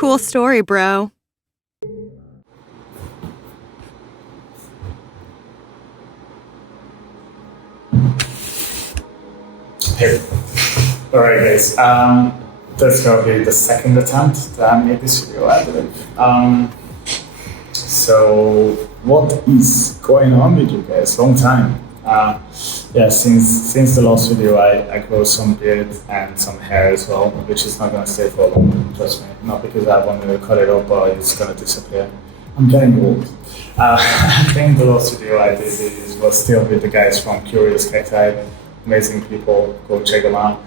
Cool story, bro. Hey. Alright guys, that's gonna be the second attempt that I made this video, I believe. So what is going on with you guys? Long time. Since the last video I grew some beard and some hair as well, which is not gonna stay for long, trust me. Not because I want to cut it up or it's gonna disappear. I'm getting old. I think the last video I did was still with the guys from Curious Cacti. Amazing people, go check them out.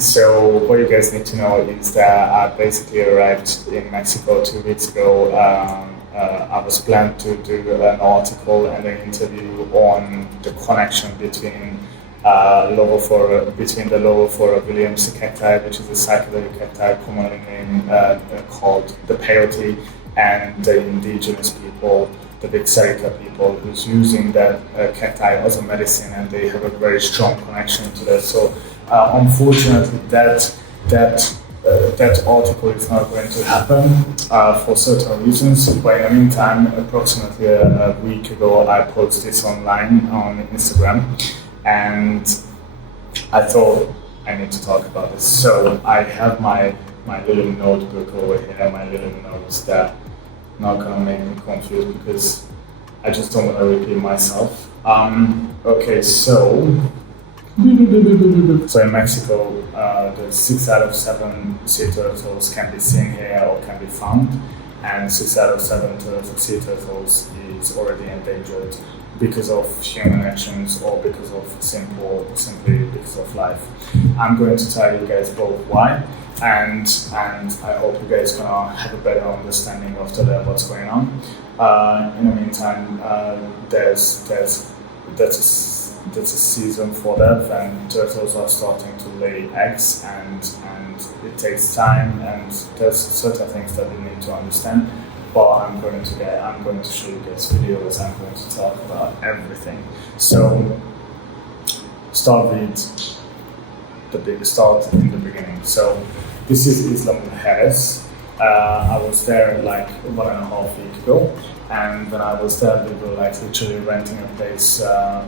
So what you guys need to know is that I basically arrived in Mexico 2 weeks ago. I was planned to do an article and an interview on the connection between the Logophora Williams cacti, which is a psychedelic cacti commonly named called the peyote, and the indigenous people, the Vixarica people, who's using that cacti as a medicine, and they have a very strong connection to that. So unfortunately, that article is not going to happen for certain reasons. But in the meantime, approximately a week ago, I posted this online on Instagram, and I thought I need to talk about this. So I have my little notebook over here, my little notes that not gonna make me confused because I just don't want to repeat myself. Okay, so in Mexico, the 6 out of 7 sea turtles can be seen here or can be found, and 6 out of 7 sea turtles is already endangered because of human actions or because of simply because of life. I'm going to tell you guys both why, and I hope you guys gonna have a better understanding after that what's going on. In the meantime, there's a season for that, and turtles are starting to lay eggs, and it takes time, and there's certain things that you need to understand. But I'm going to show you guys videos. I'm going to talk about everything. So start in the beginning. So this is Isla Mujeres. I was there like 1.5 weeks ago, and when I was there, we were like literally renting a place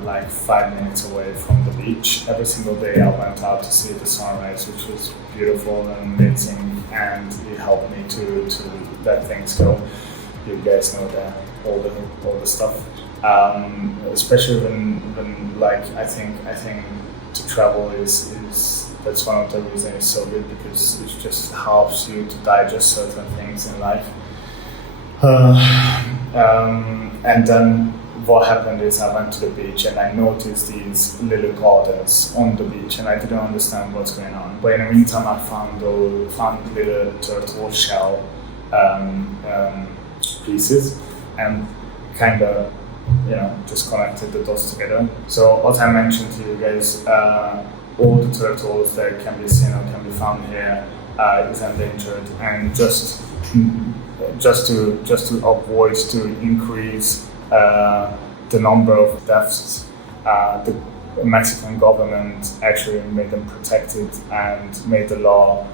like 5 minutes away from the beach. Every single day I went out to see the sunrise, which was beautiful and amazing, and it helped me to let things go. You guys know that all the stuff, especially when like I think to travel is that's one of the reasons it's so good, because it just helps you to digest certain things in life. And then what happened is I went to the beach and I noticed these little gardens on the beach, and I didn't understand what's going on. But in the meantime, I found little turtle shell pieces, and kind of just connected the dots together. So what I mentioned to you guys, all the turtles that can be seen or can be found here is endangered, and just to avoid to increase the number of deaths, the Mexican government actually made them protected and made the law,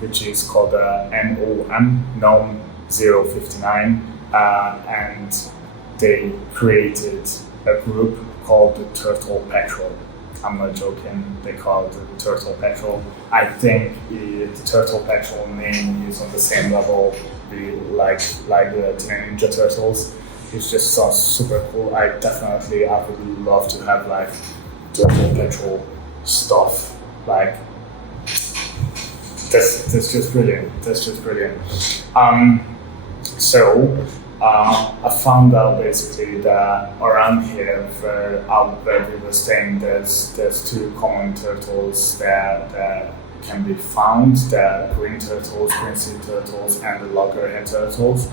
which is called NOM 059, and they created a group called the Turtle Patrol. I'm not joking, they call it the Turtle Patrol. I think the Turtle Patrol name is on the same level like the Teenage Ninja Turtles. It just sounds super cool. I would love to have like Turtle Patrol stuff. Like that's just brilliant. I found out basically that around here, where we were staying, there's 2 common turtles that can be found. The green sea turtles, and the loggerhead turtles.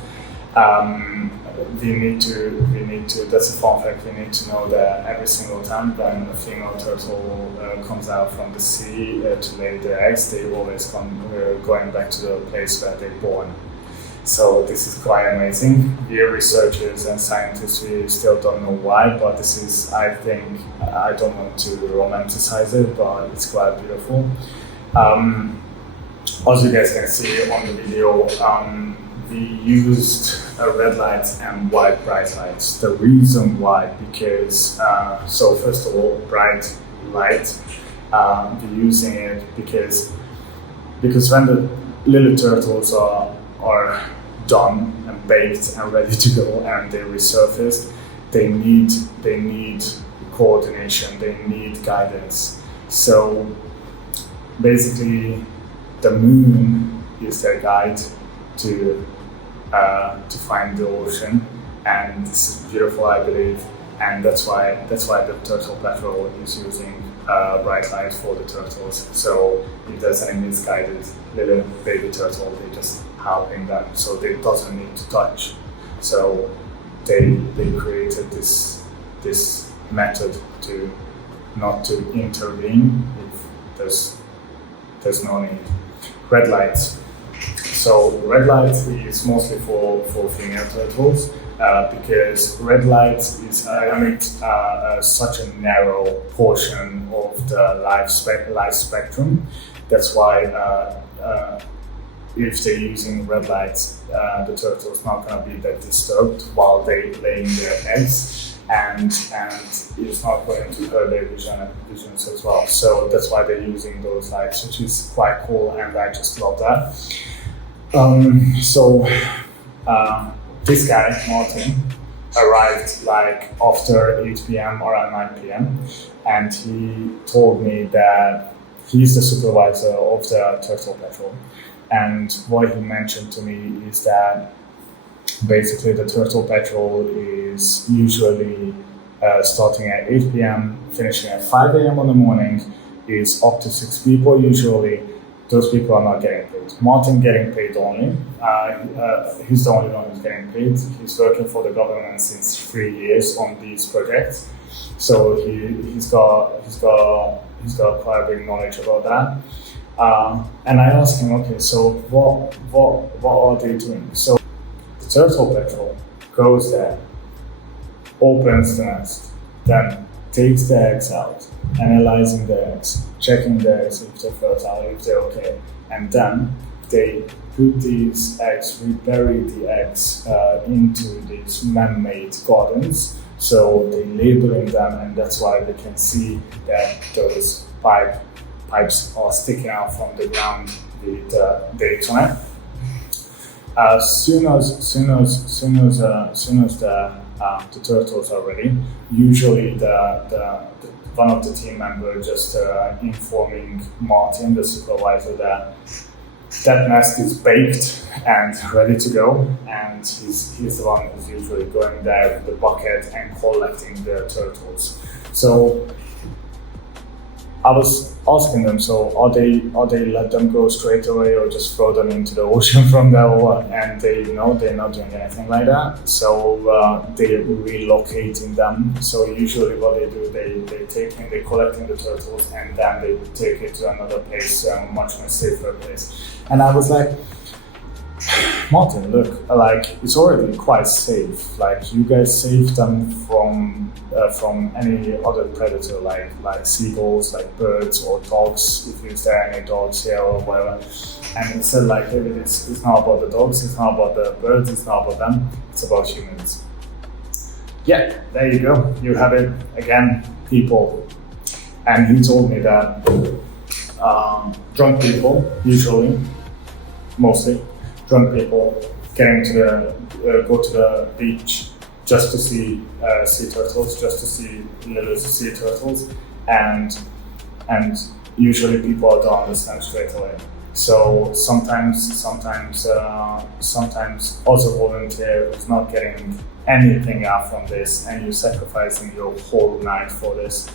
We need to. That's a fun fact. We need to know that every single time when a female turtle comes out from the sea to lay their eggs, they always going back to the place where they're born. So this is quite amazing. We are researchers and scientists, we still don't know why, but this is, I think, I don't want to romanticize it, but it's quite beautiful. as you guys can see on the video, we used red lights and white bright lights. The reason why, because so first of all, bright light, we're using it because when the little turtles are done and baked and ready to go and they resurface, they need coordination, they need guidance. So basically, the moon is their guide to find the ocean, and this is beautiful, I believe, and that's why the turtle patrol is using bright light for the turtles. So if there's any misguided little baby turtle, they just helping them, so they doesn't need to touch. So they created this method to not to intervene if there's no need. Red lights. So red light is mostly for female turtles because red light is such a narrow portion of the life spectrum. That's why if they're using red lights, the turtle's not going to be that disturbed while they laying their eggs, and it's not going to hurt their visions as well. So that's why they're using those lights, which is quite cool, and I just love that. This guy, Martin, arrived like after 8 p.m. or at 9 p.m. and he told me that he's the supervisor of the turtle patrol. And what he mentioned to me is that basically the turtle patrol is usually starting at 8 p.m., finishing at 5 a.m. on the morning, is up to 6 people usually. Those people are not getting paid. Martin getting paid only. He's the only one who's getting paid. He's working for the government since 3 years on these projects, so he's got quite a big knowledge about that. And I asked him, okay, so what are they doing? So the turtle patrol goes there, opens the nest, then takes the eggs out, analyzing the eggs, checking the eggs if they're fertile, if they're okay, and then they put these eggs, we bury the eggs into these man-made gardens. So they labeling them, and that's why they can see that those pipes are sticking out from the ground with dates on it. As soon as the turtles are ready, usually the one of the team members just informing Martin, the supervisor, that nest is baked and ready to go, and he's the one who's usually going there with the bucket and collecting the turtles. So I was asking them, so are they let them go straight away or just throw them into the ocean from there or what? And they're not doing anything like that. So they're relocating them. So usually what they do, they're collecting the turtles and then they take it to another place, much more safer place. And I was like, Martin, look, like it's already quite safe. Like you guys save them from any other predator, like seagulls, like birds or dogs, if there are any dogs here or whatever. And he said, like, David, it's not about the dogs, it's not about the birds, it's not about them, it's about humans. Yeah, there you go. You have it again, people. And he told me that drunk people, usually, mostly, drunk people getting to go to the beach just to see sea turtles, just to see little sea turtles, and usually people don't understand straight away. So sometimes also volunteer is not getting anything out from this, and you're sacrificing your whole night for this.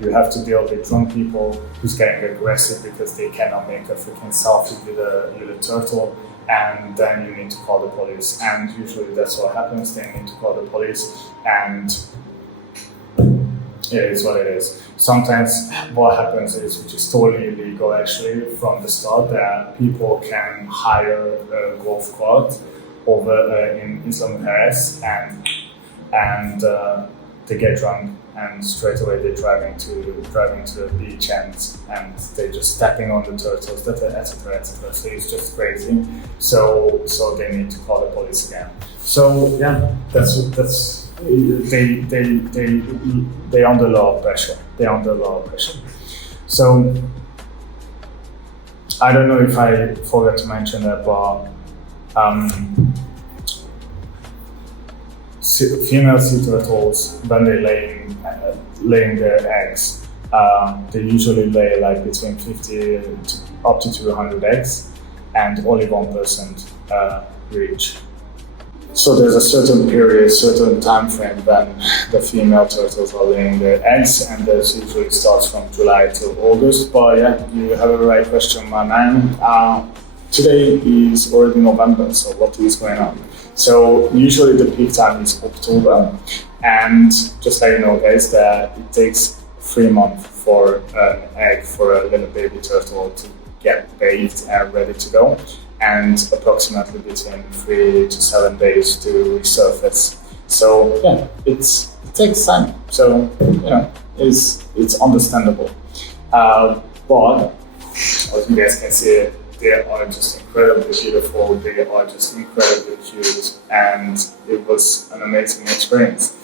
You have to deal with drunk people who's getting aggressive because they cannot make a freaking selfie with a little turtle, and then you need to call the police. And usually that's what happens, they need to call the police, and it is what it is. Sometimes what happens is, which is totally illegal actually from the start, that people can hire a golf cart over in Isla Mujeres and they get drunk and straight away they're driving to the beach, and they're just stepping on the turtles, etc., etc. So it's just crazy. So they need to call the police again. So yeah, that's they under a lot of pressure. So I don't know if I forgot to mention that, but female sea turtles, when they're laying their eggs, they usually lay like between 50 up to 200 eggs, and only 1% reach. So there's a certain period, certain time frame when the female turtles are laying their eggs, and this usually starts from July till August. But yeah, you have a right question, my man. Today is already November, so what is going on? So usually the peak time is October, and just let you know, guys, that it takes 3 months for an egg for a little baby turtle to get bathed and ready to go, and approximately between 3 to 7 days to resurface. So yeah, it takes time. So it's understandable. But as you guys can see, they are just incredibly beautiful. They are just incredibly cute, and it was an amazing experience.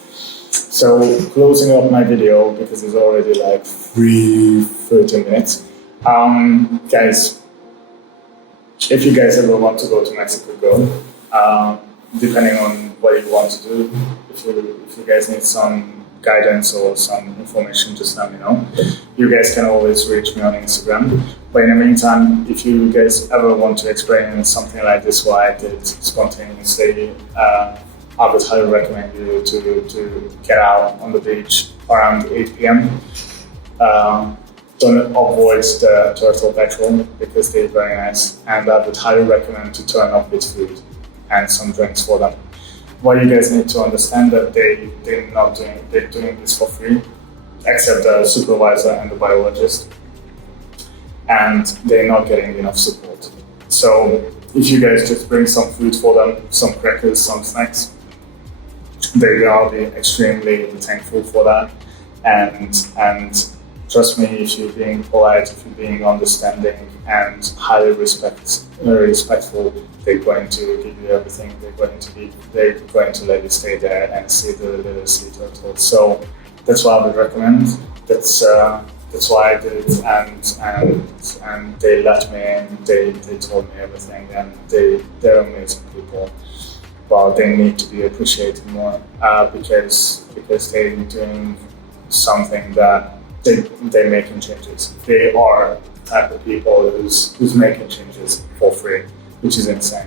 So closing up my video, because it's already like 30 minutes. Guys, if you guys ever want to go to Mexico, go. Depending on what you want to do, if you guys need some guidance or some information, just let me know. You guys can always reach me on Instagram. But in the meantime, if you guys ever want to experience something like this, what I did spontaneously, I would highly recommend you to get out on the beach around 8 p.m. Don't avoid the turtle petrol because they're very nice, and I would highly recommend to turn up with food and some drinks for them. What you guys need to understand that they're doing this for free, except the supervisor and the biologist, and they're not getting enough support. So if you guys just bring some food for them, some crackers, some snacks, they will be extremely thankful for that. And trust me, if you're being polite, if you're being understanding and highly respectful, they're going to give you everything. They're going to let you stay there and see the sea turtles. So that's what I would recommend. That's why I did it, and they let me in. They told me everything, and they're amazing people. But they need to be appreciated more because they're doing something that they're making changes. They are the type of people who's making changes for free, which is insane.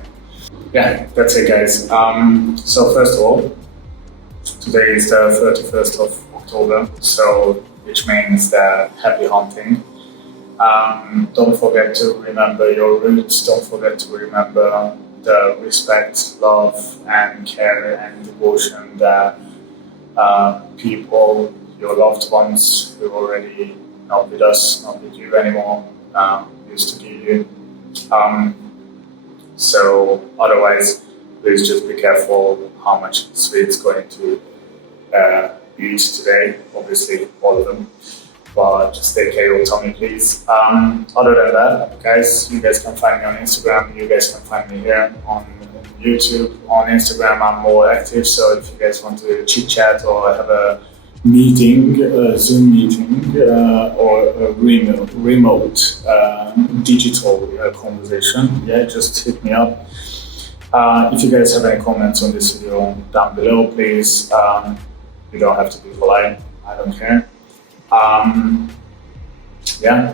Yeah, that's it, guys. So first of all, today is the 31st of October, so which means happy hunting. Don't forget to remember your roots. Don't forget to remember the respect, love, and care and devotion that people, your loved ones who already not with us, not with you anymore, used to give you. So otherwise, please just be careful how much sweets going to eat today. Obviously, all of them. But just take care of your tummy, please. Other than that, guys, you guys can find me on Instagram. You guys can find me here on YouTube. On Instagram, I'm more active. So if you guys want to chit chat or have a meeting, a Zoom meeting, or a remote digital conversation, yeah, just hit me up. If you guys have any comments on this video, down below, please. You don't have to be polite. I don't care. Yeah,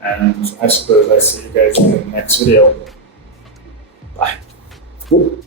and I suppose I see you guys in the next video. Bye. Woo.